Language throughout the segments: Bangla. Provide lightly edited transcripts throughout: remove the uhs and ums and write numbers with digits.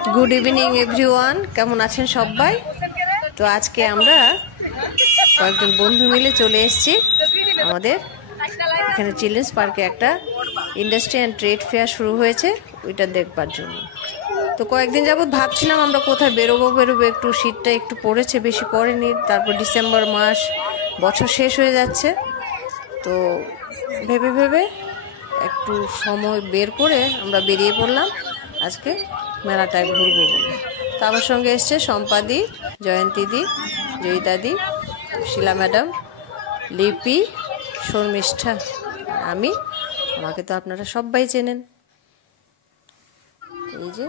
गुड इवनिंग एवरीवन केमन आছেন সবাই। তো আজকে আমরা কয়েকজন বন্ধু মিলে চলে এসেছি আমাদের এখানে চিলড্রেন্স পার্কে একটা ইন্ডাস্ট্রি এন্ড ট্রেড ফেয়ার শুরু হয়েছে, ওইটা দেখবার জন্য। তো কয়েকদিন যাবত ভাবছিলাম আমরা কোথায় বেরোবো একটু শীতটা একটু পড়েছে, বেশি পড়েনি। তারপর ডিসেম্বর মাস, বছর শেষ হয়ে যাচ্ছে, তো ভেবে ভেবে একটু সময় বের করে আমরা বেরিয়ে পড়লাম আজকে মেলাটায় ঘুরবো বলে। তো আমার সঙ্গে এসছে সম্পাদি, জয়ন্তীদি, জয়িতাদি, শিলা ম্যাডাম, লিপি, শর্মিষ্ঠা, আমি। আমাকে তো আপনারা সবাই চেনেন। এই যে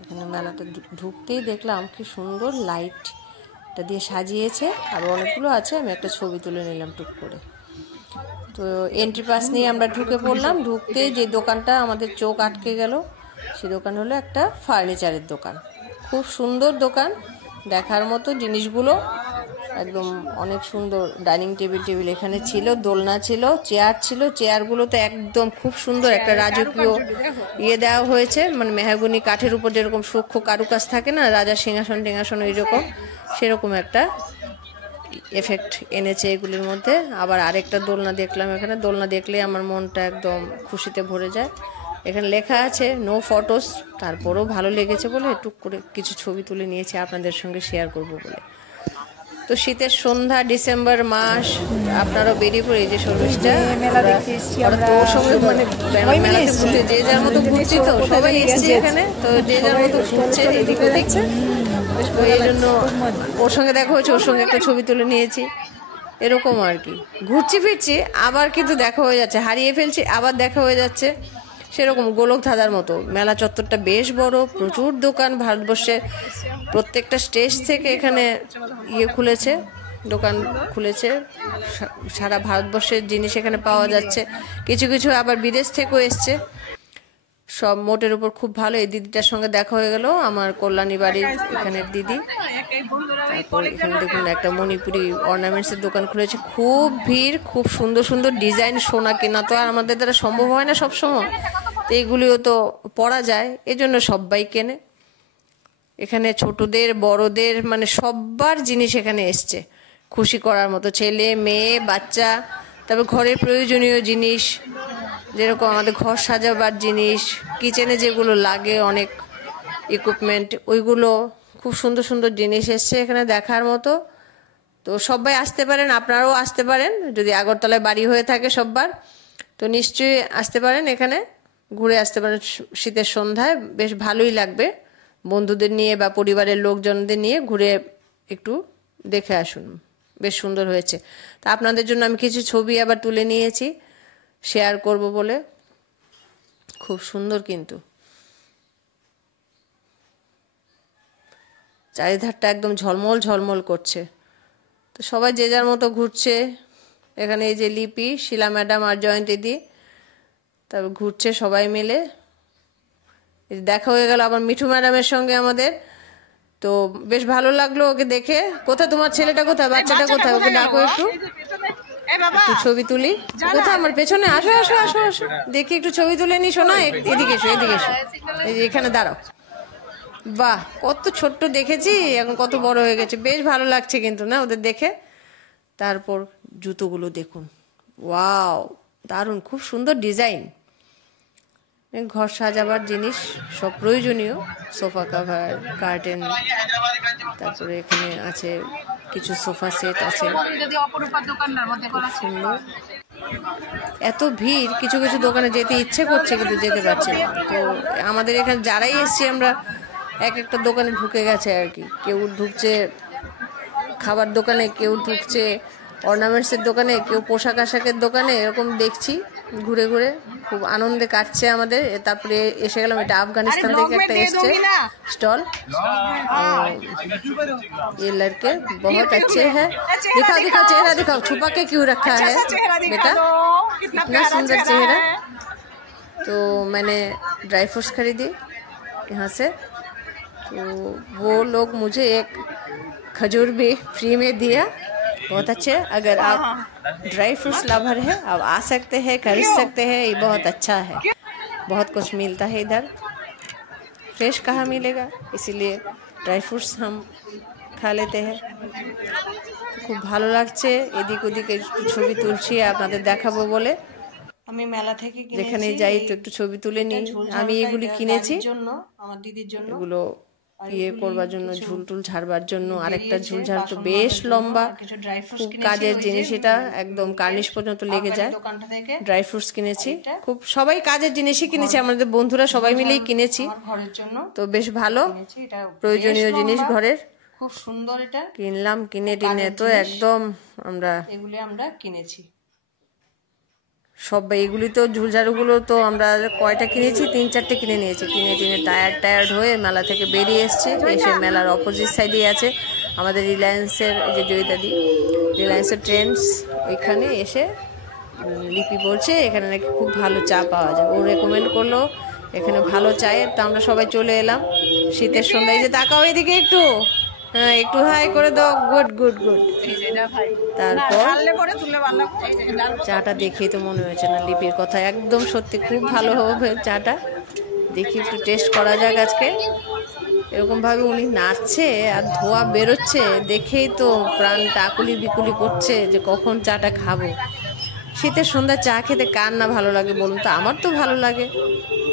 এখানে মেলাটা ঢুকতেই দেখলাম কি সুন্দর লাইটটা দিয়ে সাজিয়েছে, আর অনেকগুলো আছে। আমি একটা ছবি তুলে নিলাম টুক করে। তো এন্ট্রি পাস নিয়ে আমরা ঢুকে পড়লাম। ঢুকতেই যে দোকানটা আমাদের চোখ আটকে গেল, সেই দোকান হলো একটা ফার্নিচারের দোকান। খুব সুন্দর দোকান, দেখার মতো জিনিসগুলো একদম অনেক সুন্দর। ডাইনিং টেবিল এখানে ছিল, দোলনা ছিল, চেয়ার ছিল। চেয়ারগুলো তো একদম খুব সুন্দর, একটা রাজকীয় দেওয়া হয়েছে, মানে মেহগনি কাঠের উপর যেরকম সূক্ষ্ম কারুকাজ থাকে না, রাজার সিংহাসন টিংহাসন এইরকম, সেরকম একটা এফেক্ট এনেছে এগুলির মধ্যে। আবার আরেকটা দোলনা দেখলাম এখানে। দোলনা দেখলে আমার মনটা একদম খুশিতে ভরে যায়। এখানে লেখা আছে নো ফটোস, তারপরেও ভালো লেগেছে বলে একটু করে কিছু ছবি তুলে নিয়েছি আপনাদের সঙ্গে শেয়ার করব বলে। তো শীতের সন্ধ্যা, ডিসেম্বর মাস, আপনারাও বেরিয়ে পড়ে। এই যে শর্মিষ্ঠা, তোর সঙ্গে মানে মেলাতে ঘুরতে যে যার মতো ঘুরছি, তো সবাই এসেছে এখানে, তো যে যার মতো ঘুরছে এদিকে দেখছে। তো এই জন্য ওর সঙ্গে দেখা হয়েছে, ওর সঙ্গে একটা ছবি তুলে নিয়েছি। এরকম আর কি, ঘুরছি ফিরছি, আবার কিন্তু দেখা হয়ে যাচ্ছে, হারিয়ে ফেলছি, আবার দেখা হয়ে যাচ্ছে, সেরকম গোলক ধাঁধার মতো। মেলা চত্বরটা বেশ বড়, প্রচুর দোকান। ভারতবর্ষের প্রত্যেকটা স্টেজ থেকে এখানে খুলেছে, দোকান খুলেছে। সারা ভারতবর্ষের জিনিস এখানে পাওয়া যাচ্ছে, কিছু কিছু আবার বিদেশ থেকেও এসছে। সব মোটের উপর খুব ভালো। এই দিদিটার সঙ্গে দেখা হয়ে গেল, আমার কল্যাণী বাড়ির এখানের দিদি। তারপর এখানে দেখুন একটা মণিপুরি অর্নামেন্টসের দোকান খুলেছে। খুব ভিড়, খুব সুন্দর সুন্দর ডিজাইন। সোনা কেনা তো আর আমাদের দ্বারা সম্ভব হয় না সবসময়, তো এইগুলিও তো পরা যায়, এজন্য সবাই কেনে। এখানে ছোটদের বড়দের মানে সবার জিনিস এখানে এসছে, খুশি করার মতো। ছেলে মেয়ে বাচ্চা, তারপর ঘরের প্রয়োজনীয় জিনিস, যেরকম আমাদের ঘর সাজাবার জিনিস, কিচেনে যেগুলো লাগে অনেক ইকুইপমেন্ট, ওইগুলো খুব সুন্দর সুন্দর জিনিস এসছে এখানে দেখার মতো। তো সবাই আসতে পারেন, আপনারাও আসতে পারেন। যদি আগরতলায় বাড়ি হয়ে থাকে সববার, তো নিশ্চয়ই আসতে পারেন, এখানে ঘুরে আসতে পারেন। শীতের সন্ধ্যায় বেশ ভালোই লাগবে, বন্ধুদের নিয়ে বা পরিবারের লোকজনদের নিয়ে ঘুরে একটু দেখে আসুন, বেশ সুন্দর হয়েছে। তা আপনাদের জন্য আমি কিছু ছবি আবার তুলে নিয়েছি, শেয়ার করব বলে। খুব সুন্দর, কিন্তু চারিধারটা একদম ঝলমল ঝলমল করছে। তো সবাই যে যার মতো ঘুরছে এখানে। এই যে লিপি, শিলা ম্যাডাম আর জয়ন্তী দি, তারপর ঘুরছে সবাই মিলে। দেখা হয়ে গেল আবার মিঠু ম্যাডামের সঙ্গে আমাদের, তো বেশ ভালো লাগলো ওকে দেখে। কোথায় তোমার ছেলেটা, কোথায় বাচ্চাটা, কোথায়? ওকে ডাকো একটু, একটু ছবি তুলি। কোথায়? আমার পেছনে আসো আসো আসো আসো, দেখি একটু ছবি তুলে নি। শোনা, এদিকে এসো, এদিকে এসো, এই যে এখানে দাঁড়াও। বাহ, কত ছোট্ট দেখেছি, এখন কত বড় হয়ে গেছে। বেশ ভালো লাগছে কিন্তু না ওদের দেখে। তারপর জুতোগুলো দেখুন, ওয়াও, দারুণ, খুব সুন্দর ডিজাইন। ঘর সাজাবার জিনিস সব প্রয়োজনীয়, সোফা কাভার, কার্টেন, তারপরে এখানে আছে কিছু সোফা সেট আছে, খুব সুন্দর। এত ভিড়, কিছু কিছু দোকানে যেতে ইচ্ছে করছে কিন্তু যেতে পারছে না। তো আমাদের এখানে যারাই এসছি আমরা এক একটা দোকানে ঢুকে গেছে আর কি। কেউ ঢুকছে খাবার দোকানে, কেউ ঢুকছে অর্নামেন্টসের দোকানে, কেউ পোশাক আশাকের দোকানে, এরকম দেখছি ঘুরে ঘুরে। খুব আনন্দে কাটছে আমাদের। তারপরে এসে গেলাম, এটা আফগানিস্তান থেকে একটা এসছে স্টল। ये लड़के बहुत अच्छे हैं, दिखाओ दिखाओ चेहरा दिखाओ, छुपा के क्यों रखा है बेटा, इतना सुंदर चेहरा। तो मैंने ड्राई फ्रूट्स खरीदी यहाँ से, तो वो लोग मुझे एक खजूर भी फ्री में दिया। बहुत अच्छे। अगर आप ड्राई फ्रूट्स लवर है आप आ सकते हैं, खरीद सकते हैं, ये बहुत अच्छा है, बहुत कुछ मिलता है इधर। फ्रेश कहाँ मिलेगा, इसीलिए ड्राई फ्रूट्स हम खा लेते हैं। খুব ভালো লাগছে, এদিক ওদিক একটু ছবি তুলছি আপনাদের দেখাবো বলে। আমি মেলা থেকে যেখানে যাই একটু ছবি তুলে নিই। আমি এগুলি কিনেছি আমার দিদির জন্য, এগুলো ইয়ে করবার জন্য, ঝুলটুল ঝাড়বার জন্য। আরেকটা ঝুল ঝাড় তো বেশ লম্বা, খুব কাজের জিনিস, এটা একদম কার্নিশ পর্যন্ত লেগে যায়। ড্রাই ফ্রুটস কিনেছি, খুব সবাই কাজের জিনিসই কিনেছি, আমাদের বন্ধুরা সবাই মিলেই কিনেছি। ঘরের জন্য তো বেশ ভালো প্রয়োজনীয় জিনিস ঘরের, খুব সুন্দর। এটা কিনলাম, কিনে টিনে তো একদম আমরা এগুলি আমরা কিনেছি সব। এগুলি তো ঝুলঝাড়ুগুলো তো আমরা কয়টা কিনেছি, 3-4টে কিনে নিয়েছি। কিনে টিনে টায়ার্ড হয়ে মেলা থেকে বেরিয়ে এসছে। এসে মেলার অপোজিট সাইডে আছে আমাদের রিলায়েন্সের, যে জয়িতাদি রিলায়েন্সের ট্রেন্ডস, ওইখানে এসে লিপি বলছে এখানে নাকি খুব ভালো চা পাওয়া যায়। ও রেকমেন্ড করলো এখানে ভালো চায়ের, তো আমরা সবাই চলে এলাম শীতের সন্ধ্যায়। যে তাকাও এদিকে একটু, হ্যাঁ একটু হাই করে দাও। Good good good. তারপর চাটা দেখেই তো মনে হয়েছে না, লিপির কথা একদম সত্যি, খুব ভালো হবে চাটা। দেখি একটু টেস্ট করা যাক আজকে। এরকমভাবে উনি নাচছে আর ধোয়া বেরোচ্ছে দেখেই তো প্রাণটা আকুলি বিকুলি করছে যে কখন চাটা খাবো। শীতের সন্ধ্যায় চা খেতে কার না ভালো লাগে বলুন তো? আমার তো ভালো লাগে,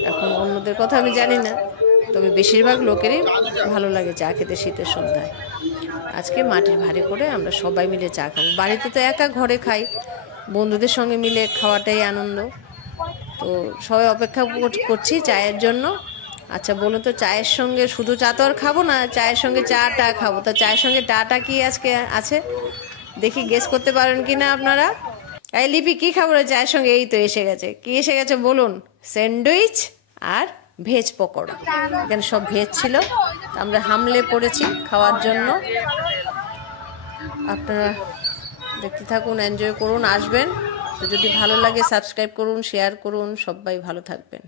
এখন অন্যদের কথা আমি জানি না, তবে বেশিরভাগ লোকেরই ভালো লাগে চা খেতে শীতের সন্ধ্যায়। আজকে মাটির ভাঁড়ে করে আমরা সবাই মিলে চা খাবো। বাড়িতে তো একা ঘরে খাই, বন্ধুদের সঙ্গে মিলে খাওয়াটাই আনন্দ। তো সবাই অপেক্ষা করছি চায়ের জন্য। আচ্ছা বলুন তো, চায়ের সঙ্গে শুধু চা তো আর খাবো না, চায়ের সঙ্গে চাটা খাবো। তো চায়ের সঙ্গে টাটা কি আজকে আছে দেখি গেস করতে পারেন কি না আপনারা। এই লিপি কি খাবো রে চায়ের সঙ্গে? এই তো এসে গেছে, কি এসে গেছে বলুন? স্যান্ডউইচ আর ভেজ পকোড়া। এখানে সব ভেজ ছিল, আমরা হামলে পড়েছি খাওয়ার জন্য। আপনারা দেখতে থাকুন, এনজয় করুন, আসবেন। তো যদি ভালো লাগে সাবস্ক্রাইব করুন, শেয়ার করুন। সবাই ভালো থাকবেন।